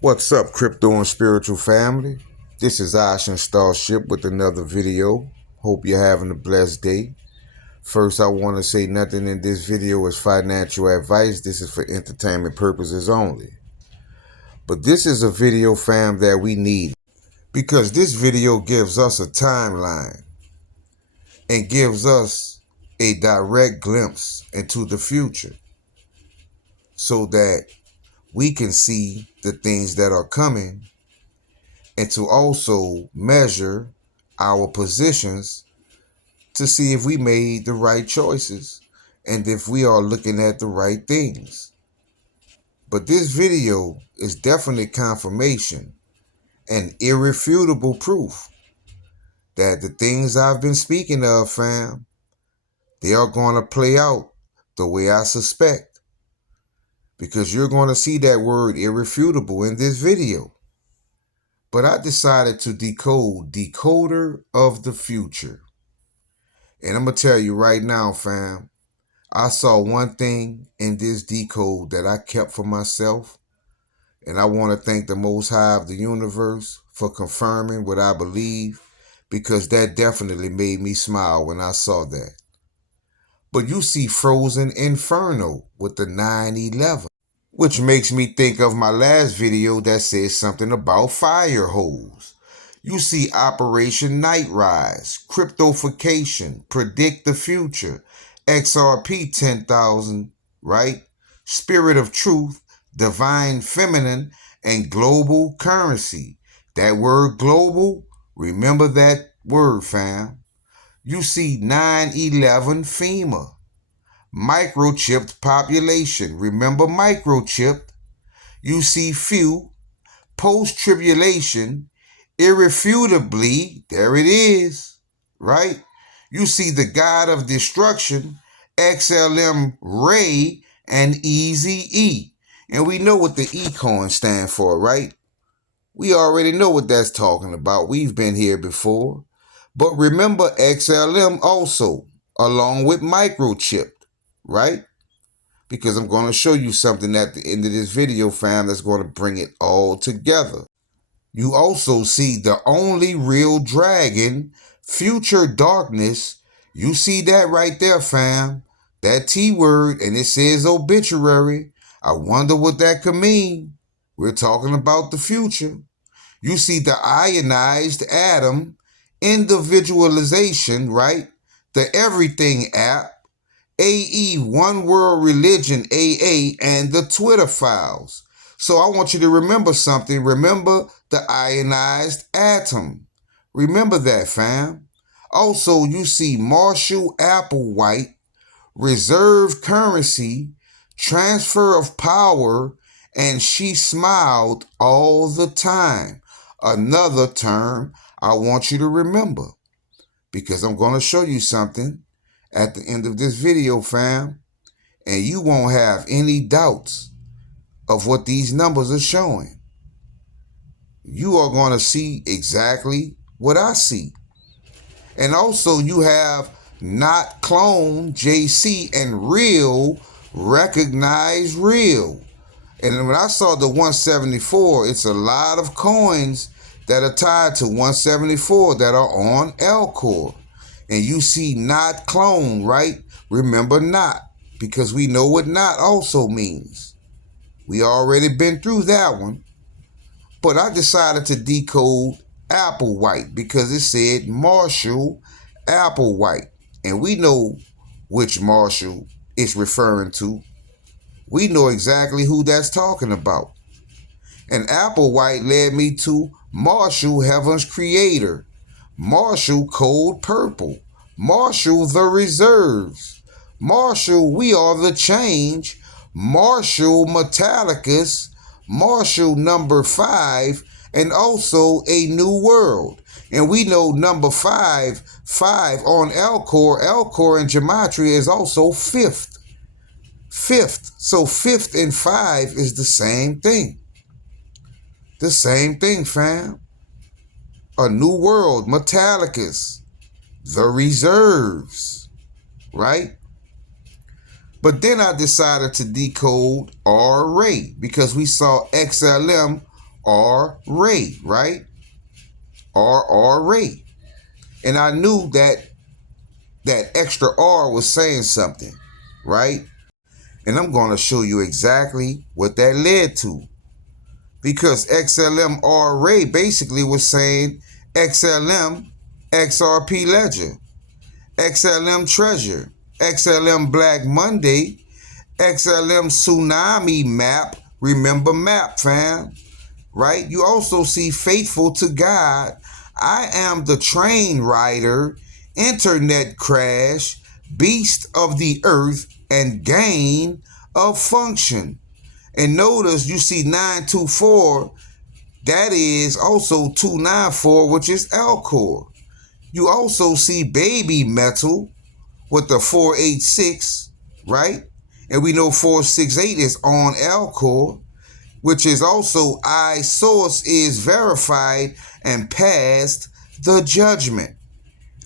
What's up, crypto and spiritual family? This is Ocean Starship with another video. Hope you're having a blessed day. First, I want to say nothing in this video is financial advice. This is for entertainment purposes only. But this is a video, fam, that we need because this video gives us a timeline and gives us a direct glimpse into the future so that we can see the things that are coming and to also measure our positions to see if we made the right choices and if we are looking at the right things. But this video is definitely confirmation and irrefutable proof that the things I've been speaking of, fam, they are going to play out the way I suspect, because you're going to see that word irrefutable in this video. But I decided to decode decoder of the future. And I'm going to tell you right now, fam, I saw one thing in this decode that I kept for myself. And I want to thank the Most High of the universe for confirming what I believe, because that definitely made me smile when I saw that. But you see Frozen Inferno with the 911, which makes me think of my last video that says something about fire hose. You see Operation Night Rise, Cryptofication, Predict the Future, XRP 10,000, right? Spirit of Truth, Divine Feminine, and Global Currency. That word global, remember that word, fam. You see 9/11 FEMA, microchipped population. Remember microchipped. You see few, post-tribulation, irrefutably, there it is, right? You see the God of Destruction, XLM Ray, and Easy E. And we know what the E coin stand for, right? We already know what that's talking about. We've been here before. But remember XLM also, along with microchipped, right? Because I'm going to show you something at the end of this video, fam, that's going to bring it all together. You also see the only real dragon, Future Darkness. You see that right there, fam. That T word, and it says obituary. I wonder what that could mean. We're talking about the future. You see the ionized atom, individualization, right? The everything app, AE, One World Religion, AA, and the Twitter files. So I want you to remember something. Remember the ionized atom. Remember that, fam. Also, you see Marshall Applewhite, reserve currency, transfer of power, and she smiled all the time. Another term I want you to remember, because I'm going to show you something at the end of this video, fam, and you won't have any doubts of what these numbers are showing. You are going to see exactly what I see. And also you have not clone, JC, and real, recognize real. And when I saw the 174, it's a lot of coins that are tied to 174 that are on L-Core. And you see not clone, right? Remember not, because we know what not also means. We already been through that one. But I decided to decode Applewhite because it said Marshall Applewhite. And we know which Marshall it's referring to. We know exactly who that's talking about. And Applewhite led me to Marshall, Heaven's Creator, Marshall, Cold Purple, Marshall, The Reserves, Marshall, We Are the Change, Marshall, Metallicus, Marshall, number 5, and also A New World. And we know number 5 on L-Core in gematria is also fifth. So fifth and 5 is the same thing. The same thing, fam. A New World, Metallicus, The Reserves, right? But then I decided to decode R-Ray because we saw XLM R Ray, right? R Ray. And I knew that that extra R was saying something, right? And I'm going to show you exactly what that led to. Because XLM R Ray basically was saying XLM XRP Ledger, XLM Treasure, XLM Black Monday, XLM Tsunami Map. Remember map, fam, right? You also see Faithful to God, I Am the Train Rider, Internet Crash, Beast of the Earth, and Gain of Function. And notice you see 924, that is also 294, which is Alcor. You also see Baby Metal with the 486, right? And we know 468 is on Alcor, which is also iSource is verified and passed the judgment.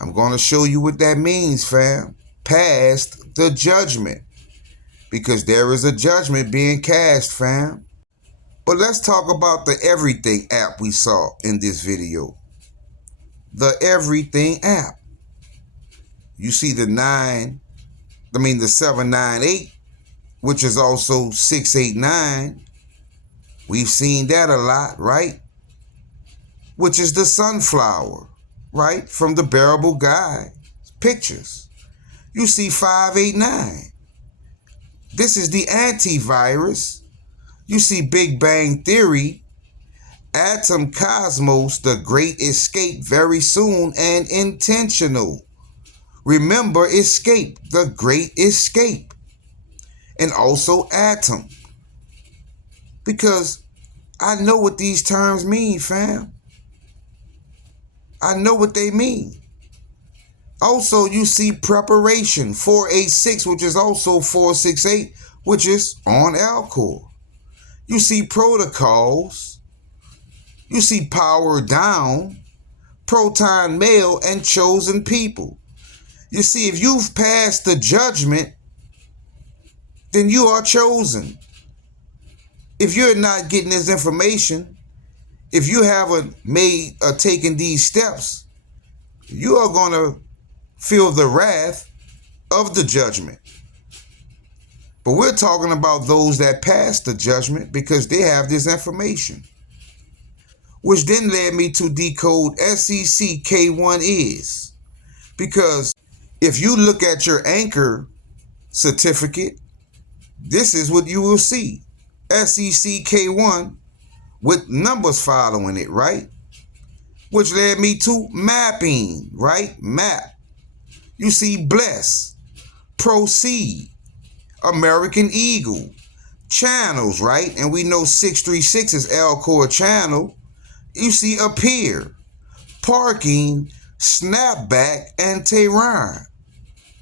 I'm going to show you what that means, fam. Passed the judgment. Because there is a judgment being cast, fam. But let's talk about the Everything app we saw in this video. The Everything app. You see the 798, which is also 689. We've seen that a lot, right? Which is the sunflower, right? From the Bearable Guide pictures. You see 589. This is the antivirus. You see Big Bang Theory, Atom Cosmos, The Great Escape very soon, and Intentional. Remember Escape, The Great Escape. And also Atom. Because I know what these terms mean, fam. I know what they mean. Also, you see Preparation, 486, which is also 468, which is on Alcor. You see Protocols. You see Power Down, Proton Mail, and Chosen People. You see, if you've passed the judgment, then you are chosen. If you're not getting this information, if you haven't taken these steps, you are going to feel the wrath of the judgment. But we're talking about those that passed the judgment because they have this information. Which then led me to decode SEC K1 is. Because if you look at your anchor certificate, this is what you will see. SEC K1 with numbers following it, right? Which led me to mapping, right? Map. You see Bless, Proceed, American Eagle, channels, right? And we know 636 is Alcor channel. You see Appear, Parking, Snapback, and Tehran.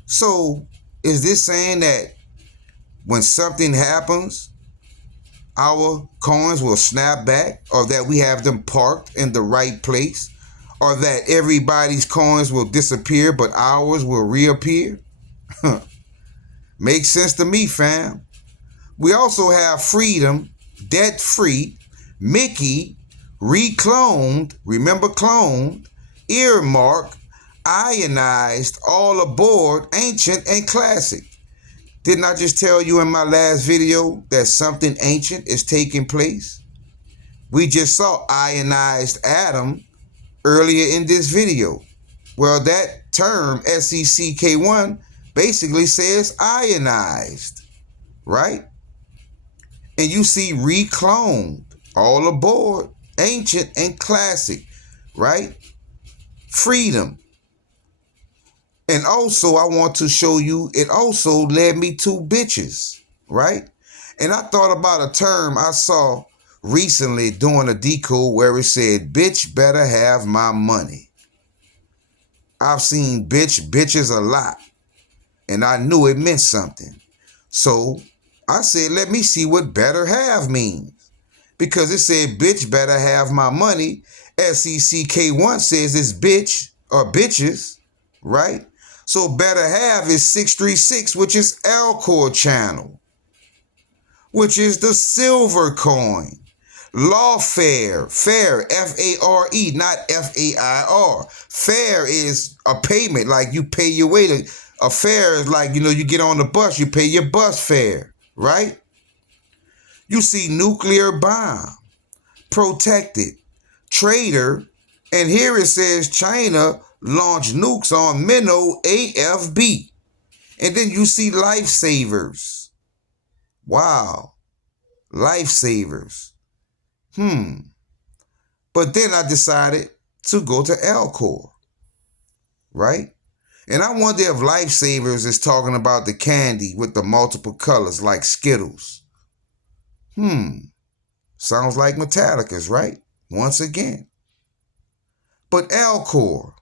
So is this saying that when something happens, our coins will snap back, or that we have them parked in the right place, or that everybody's coins will disappear but ours will reappear? Makes sense to me, fam. We also have Freedom, Debt Free, Mickey, Recloned, remember cloned, Earmark, Ionized, All Aboard, Ancient, and Classic. Didn't I just tell you in my last video that something ancient is taking place? We just saw ionized atom earlier in this video. Well, that term, SECK1, basically says ionized, right? And you see recloned, All Aboard, Ancient, and Classic, right? Freedom. And also, I want to show you, it also led me to bitches, right? And I thought about a term I saw recently doing a decode where it said, bitch better have my money. I've seen bitches a lot, and I knew it meant something. So I said, let me see what better have means. Because it said, bitch better have my money. SECK1 says it's bitch or bitches, right? So better have is 636, which is Alcor channel, which is the silver coin. Lawfare, fair, F-A-R-E, not F-A-I-R. Fare is a payment, like you pay your way to. A fare is like, you get on the bus, you pay your bus fare, right? You see nuclear bomb, protected, trader, and here it says China launched nukes on Minnow AFB. And then you see lifesavers. Wow, lifesavers. But then I decided to go to Alcor, right? And I wonder if lifesavers is talking about the candy with the multiple colors like Skittles. Sounds like Metallica's, right? Once again. But Alcor,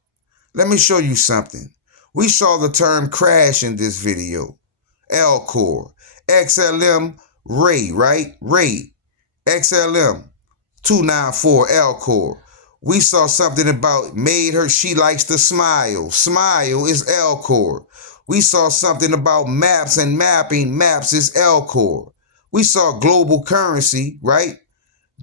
let me show you something. We saw the term crash in this video. Alcor, XLM Ray, right? Ray, XLM 294 Alcor. We saw something about she likes to smile. Smile is Alcor. We saw something about maps and mapping. Maps is Alcor. We saw global currency, right?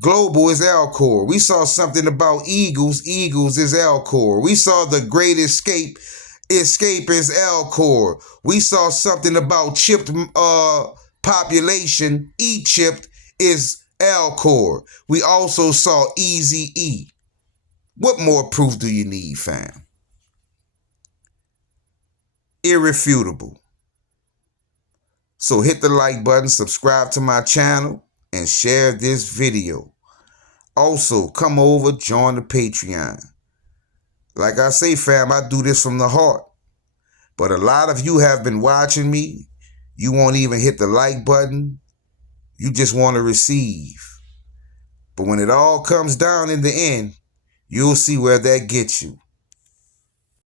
Global is Alcor. We saw something about eagles. Eagles is Alcor. We saw the great escape. Escape is Alcor. We saw something about chipped population. E-chipped is Alcor. We also saw Easy E. What more proof do you need, fam? Irrefutable. So hit the like button, subscribe to my channel, and share this video. Also, come over, join the Patreon. Like I say, fam, I do this from the heart. But a lot of you have been watching me. You won't even hit the like button. You just want to receive. But when it all comes down in the end, you'll see where that gets you.